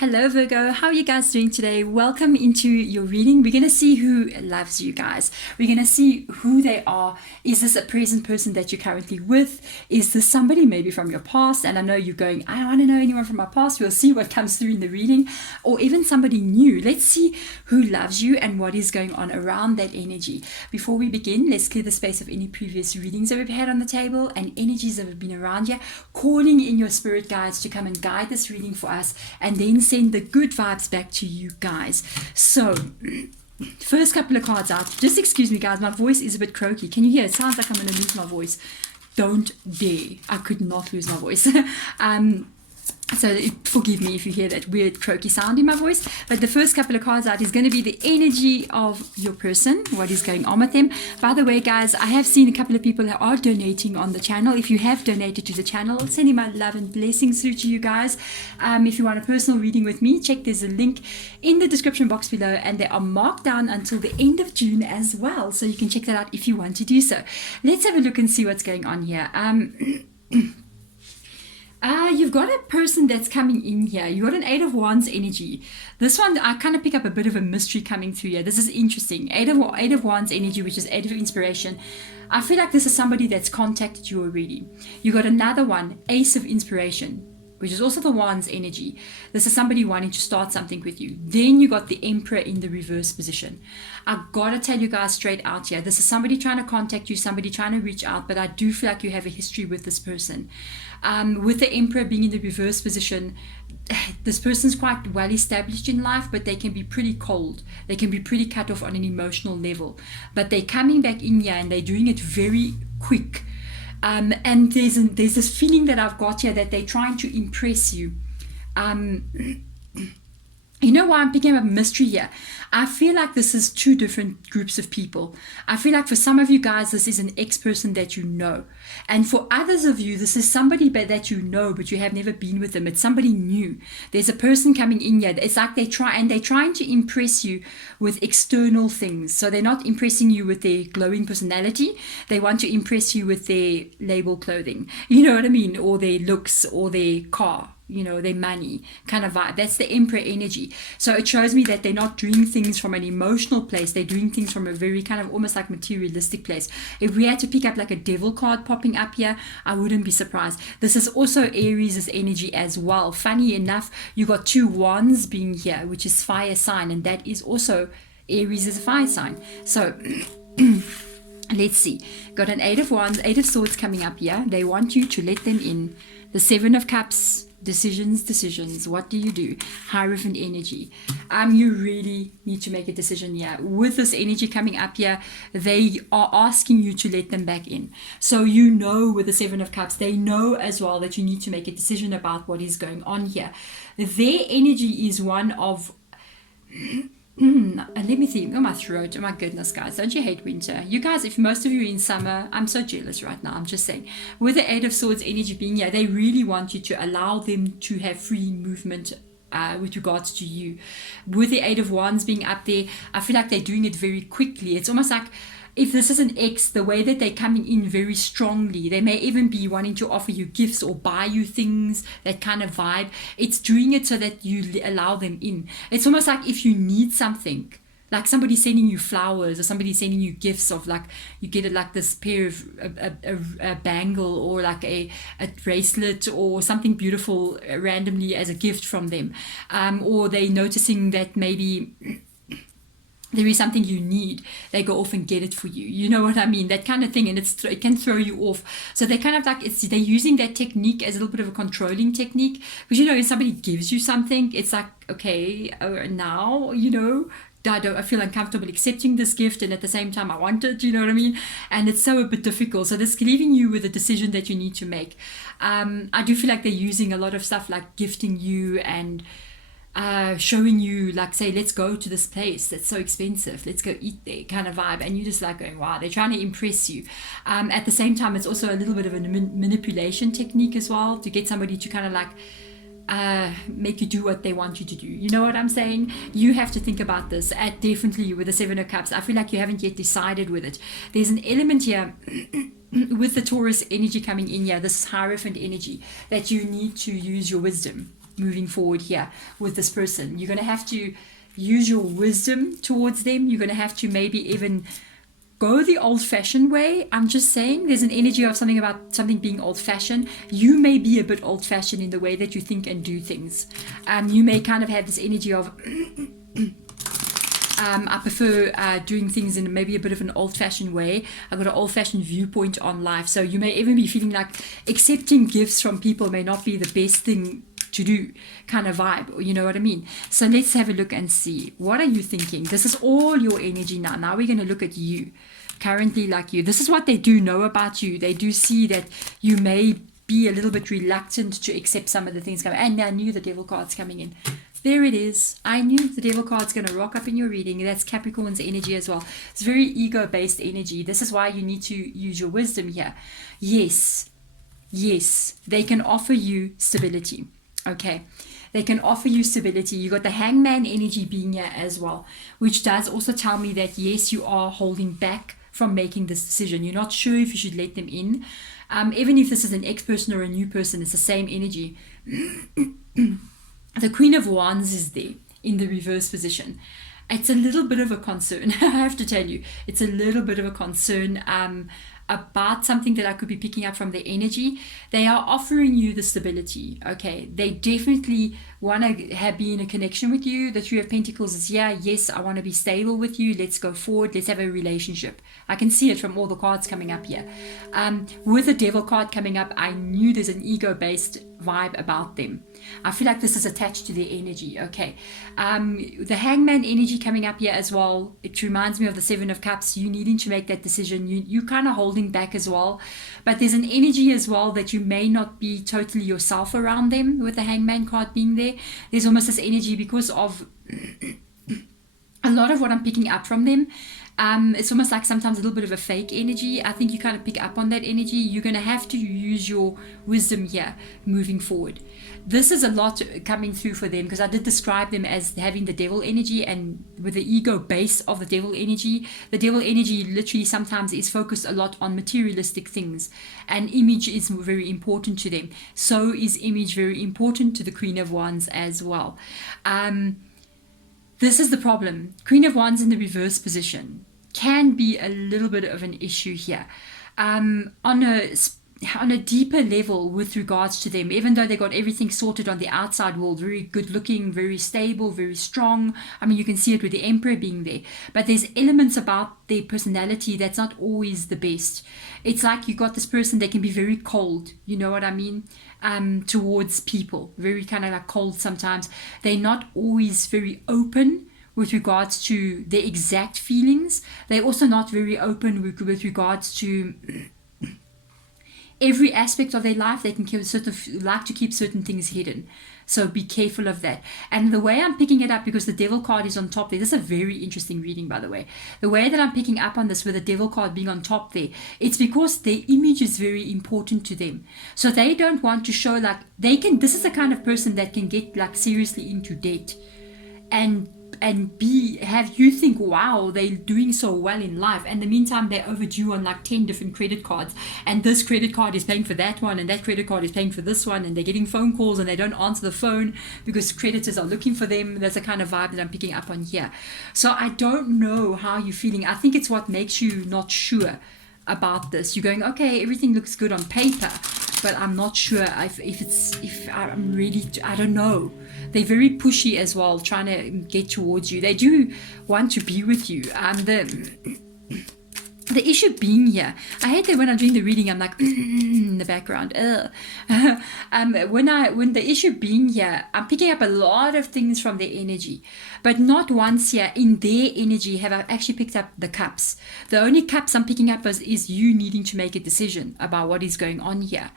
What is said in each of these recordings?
Hello Virgo, how are you guys doing today? Welcome into your reading. We're going to see who loves you guys. We're going to see who they are. Is this a present person that you're currently with? Is this somebody maybe from your past? And I know you're going, I don't want to know anyone from my past. We'll see what comes through in the reading. Or even somebody new. Let's see who loves you and what is going on around that energy. Before we begin, let's clear the space of any previous readings that we've had on the table and energies that have been around here, calling in your spirit guides to come and guide this reading for us, and then send the good vibes back to you guys. So first couple of cards out. Just excuse me guys, my voice is a bit croaky. Can you hear? It sounds like I'm going to lose my voice. Don't dare. I could not lose my voice. So forgive me if you hear that weird croaky sound in my voice. But the first couple of cards out is going to be the energy of your person, what is going on with them. By the way, guys, I have seen a couple of people that are donating on the channel. If you have donated to the channel, sending my love and blessings through to you guys. If you want a personal reading with me, check, there's a link in the description box below, and they are marked down until the end of June as well. So you can check that out if you want to do so. Let's have a look and see what's going on here. You've got a person that's coming in here. You've got an Eight of Wands energy. This one, I kind of pick up a bit of a mystery coming through here. This is interesting. Eight of Wands energy, which is Eight of Inspiration. I feel like this is somebody that's contacted you already. You got another one, Ace of Inspiration, which is also the Wands energy. This is somebody wanting to start something with you. Then you got the Emperor in the reverse position. I gotta tell you guys straight out here, this is somebody trying to contact you, somebody trying to reach out, but I do feel like you have a history with this person. With the Emperor being in the reverse position, this person's quite well established in life, but they can be pretty cold. They can be pretty cut off on an emotional level. But they're coming back in here and they're doing it very quick. And there's this feeling that I've got here that they're trying to impress you. You know why I'm picking up a mystery here? I feel like this is two different groups of people. I feel like for some of you guys, this is an ex-person that you know. And for others of you, this is somebody that you know, but you have never been with them. It's somebody new. There's a person coming in here. It's like they're trying to impress you with external things. So they're not impressing you with their glowing personality. They want to impress you with their label clothing. You know what I mean? Or their looks or their car. You know, their money kind of vibe. That's the Emperor energy. So it shows me that they're not doing things from an emotional place. They're doing things from a very kind of almost like materialistic place. If we had to pick up like a devil card popping up here, I wouldn't be surprised. This is also Aries' energy as well. Funny enough, you got two wands being here, which is fire sign, and that is also Aries is a fire sign. So let's see. Got an Eight of Wands, Eight of Swords coming up here. They want you to let them in. The Seven of Cups. Decisions. What do you do? Hierophant energy. You really need to make a decision here. With this energy coming up here, they are asking you to let them back in. So you know, with the Seven of Cups, they know as well that you need to make a decision about what is going on here. Their energy is one of let me think. Oh, my throat. Oh my goodness, guys. Don't you hate winter? You guys, if most of you are in summer, I'm so jealous right now. I'm just saying. With the Eight of Swords energy being here, they really want you to allow them to have free movement with regards to you. With the Eight of Wands being up there, I feel like they're doing it very quickly. It's almost like if this is an ex, the way that they're coming in very strongly, they may even be wanting to offer you gifts or buy you things, that kind of vibe. It's doing it so that you allow them in. It's almost like if you need something, like somebody sending you flowers or somebody sending you gifts of like, you get it like this pair of a bangle or like a bracelet or something beautiful randomly as a gift from them. Or they noticing that maybe there is something you need, they go off and get it for you. You know what I mean? That kind of thing, and it can throw you off. So they kind of like, they're using that technique as a little bit of a controlling technique. Because, you know, if somebody gives you something, it's like, okay, now, you know, I feel uncomfortable accepting this gift, and at the same time I want it, you know what I mean? And it's so a bit difficult. So this leaving you with a decision that you need to make. I do feel like they're using a lot of stuff like gifting you and showing you, like, say, let's go to this place that's so expensive, let's go eat there kind of vibe, and you're just like going, wow, they're trying to impress you. At the same time, it's also a little bit of a manipulation technique as well, to get somebody to kind of like make you do what they want you to do. You know what I'm saying? You have to think about this. Definitely with the Seven of Cups, I feel like you haven't yet decided with it. There's an element here with the Taurus energy coming in here, this Hierophant energy, that you need to use your wisdom. moving forward here with this person. You're going to have to use your wisdom towards them. You're going to have to maybe even go the old-fashioned way. I'm just saying there's an energy of something about something being old-fashioned. You may be a bit old-fashioned in the way that you think and do things. You may kind of have this energy of I prefer doing things in maybe a bit of an old-fashioned way. I've got an old-fashioned viewpoint on life. So you may even be feeling like accepting gifts from people may not be the best thing to do kind of vibe, you know what I mean? So let's have a look and see. What are you thinking? This is all your energy now. Now we're going to look at you currently, like you. This is what they do know about you. They do see that you may be a little bit reluctant to accept some of the things coming. And I knew the devil card's coming in. There it is. I knew the devil card's going to rock up in your reading. That's Capricorn's energy as well. It's very ego-based energy. This is why you need to use your wisdom here. Yes, they can offer you stability. Okay, they can offer you stability. You got the hangman energy being here as well, which does also tell me that yes, you are holding back from making this decision. You're not sure if you should let them in. Even if this is an ex-person or a new person, it's the same energy. The Queen of Wands is there in the reverse position. It's a little bit of a concern. I have to tell you, it's a little bit of a concern about something that I could be picking up from their energy. They are offering you the stability. Okay, they definitely want to be in a connection with you. The Three of Pentacles is here. Yes, I want to be stable with you. Let's go forward. Let's have a relationship. I can see it from all the cards coming up here. With the Devil card coming up, I knew there's an ego-based vibe about them. I feel like this is attached to their energy. Okay, the Hangman energy coming up here as well. It reminds me of the Seven of Cups. You needing to make that decision. You kind of holding back as well, but there's an energy as well that you may not be totally yourself around them with the Hangman card being there. There's almost this energy because of a lot of what I'm picking up from them. It's almost like sometimes a little bit of a fake energy. I think you kind of pick up on that energy. You're going to have to use your wisdom here moving forward. This is a lot coming through for them because I did describe them as having the devil energy, and with the ego base of the devil energy literally sometimes is focused a lot on materialistic things, and image is very important to them. So is image very important to the Queen of Wands as well. This is the problem. Queen of Wands in the reverse position can be a little bit of an issue here. On a deeper level with regards to them, even though they got everything sorted on the outside world, very good looking, very stable, very strong. I mean, you can see it with the Emperor being there, but there's elements about their personality that's not always the best. It's like you got this person, they can be very cold, you know what I mean, towards people, very kind of like cold sometimes. They're not always very open with regards to their exact feelings. They're also not very open with regards to every aspect of their life. They can like to keep certain things hidden. So be careful of that. And the way I'm picking it up, because the Devil card is on top there, this is a very interesting reading, by the way. The way that I'm picking up on this with the Devil card being on top there, it's because their image is very important to them. So they don't want to show like this is the kind of person that can get like seriously into debt and have you think, wow, they're doing so well in life, and in the meantime they're overdue on like 10 different credit cards, and this credit card is paying for that one, and that credit card is paying for this one, and they're getting phone calls and they don't answer the phone because creditors are looking for them. That's the kind of vibe that I'm picking up on here. So I don't know how you're feeling. I think it's what makes you not sure about this. You're going, okay, everything looks good on paper, but I'm not sure if I'm ready to, I don't know. They're very pushy as well, trying to get towards you. They do want to be with you. The issue being here, I hate that when I'm doing the reading, I'm like in the background. When the issue being here, I'm picking up a lot of things from their energy, but not once here in their energy have I actually picked up the cups. The only cups I'm picking up is you needing to make a decision about what is going on here.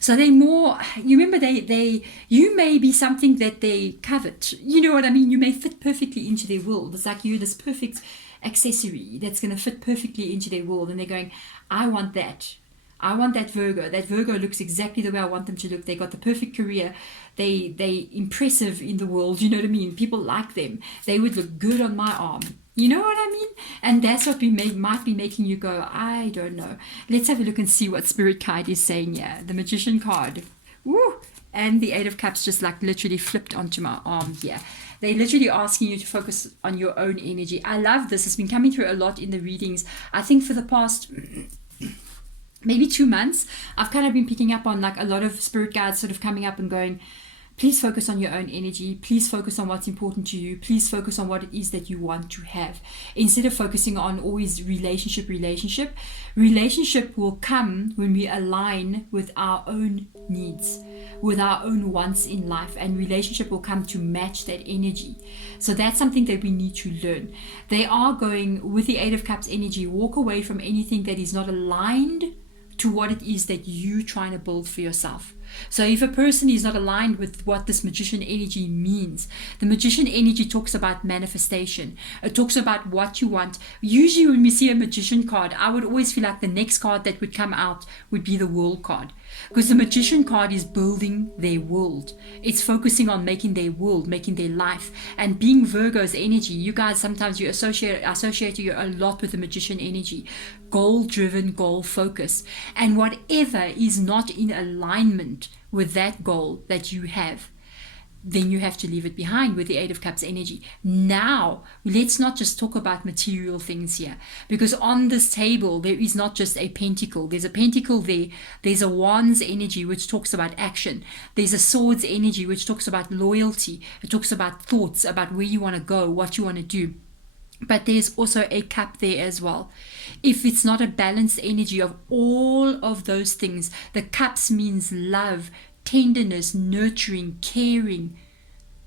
So they more, you remember you may be something that they covet. You know what I mean? You may fit perfectly into their world. It's like you're this perfect accessory that's going to fit perfectly into their world. And they're going, I want that. I want that Virgo. That Virgo looks exactly the way I want them to look. They got the perfect career. They impressive in the world. You know what I mean? People like them. They would look good on my arm. You know what I mean? And that's what might be making you go, I don't know. Let's have a look and see what Spirit card is saying here. The Magician card. Woo! and the Eight of Cups just like literally flipped onto my arm here. They're literally asking you to focus on your own energy. I love this. It's been coming through a lot in the readings. I think for the past maybe 2 months, I've kind of been picking up on like a lot of spirit guides sort of coming up and going, please focus on your own energy. Please focus on what's important to you. Please focus on what it is that you want to have. Instead of focusing on always relationship will come when we align with our own needs, with our own wants in life, and relationship will come to match that energy. So that's something that we need to learn. They are going with the Eight of Cups energy, walk away from anything that is not aligned to what it is that you're trying to build for yourself. So if a person is not aligned with what this Magician energy means, the Magician energy talks about manifestation. It talks about what you want. Usually when we see a Magician card, I would always feel like the next card that would come out would be the World card. Because the Magician card is building their world. It's focusing on making their world, making their life. And being Virgo's energy, you guys sometimes you associate you a lot with the Magician energy. Goal-driven, goal-focused. And whatever is not in alignment with that goal that you have, then you have to leave it behind with the Eight of Cups energy. Now, let's not just talk about material things here, because on this table, there is not just a pentacle. There's a pentacle there. There's a Wands energy, which talks about action. There's a Swords energy, which talks about loyalty. It talks about thoughts, about where you want to go, what you want to do. But there's also a cup there as well. If it's not a balanced energy of all of those things, the cups means love, tenderness, nurturing, caring,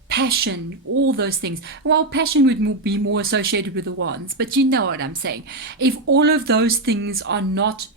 passion, all those things. Well, passion would be more associated with the Wands, but you know what I'm saying. If all of those things are not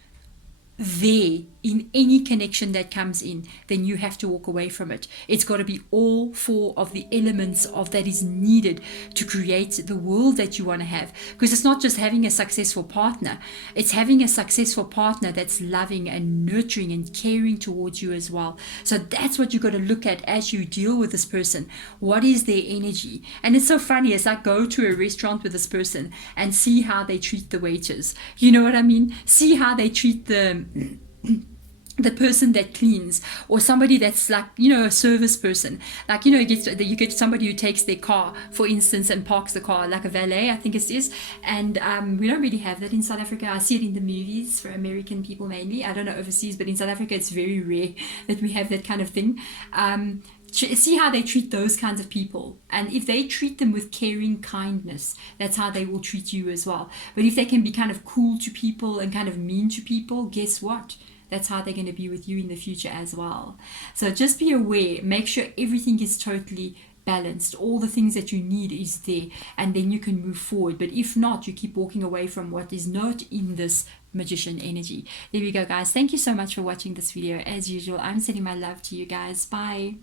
there in any connection that comes in, then you have to walk away from it. It's got to be all four of the elements of that is needed to create the world that you want to have. Because it's not just having a successful partner, it's having a successful partner that's loving and nurturing and caring towards you as well. So that's what you got to look at as you deal with this person. What is their energy? And it's so funny as I go to a restaurant with this person and see how they treat the waiters. You know what I mean? See how they treat the person that cleans, or somebody that's like, you know, a service person. Like, you know, you get somebody who takes their car, for instance, and parks the car, like a valet, I think it is. And we don't really have that in South Africa. I see it in the movies for American people mainly. I don't know overseas, but in South Africa it's very rare that we have that kind of thing. See how they treat those kinds of people, and if they treat them with caring kindness, that's how they will treat you as well. But if they can be kind of cool to people and kind of mean to people, guess what? That's how they're going to be with you in the future as well. So just be aware, make sure everything is totally balanced, all the things that you need is there, and then you can move forward. But if not, you keep walking away from what is not in this Magician energy. There we go, guys. Thank you so much for watching this video. As usual, I'm sending my love to you guys. Bye.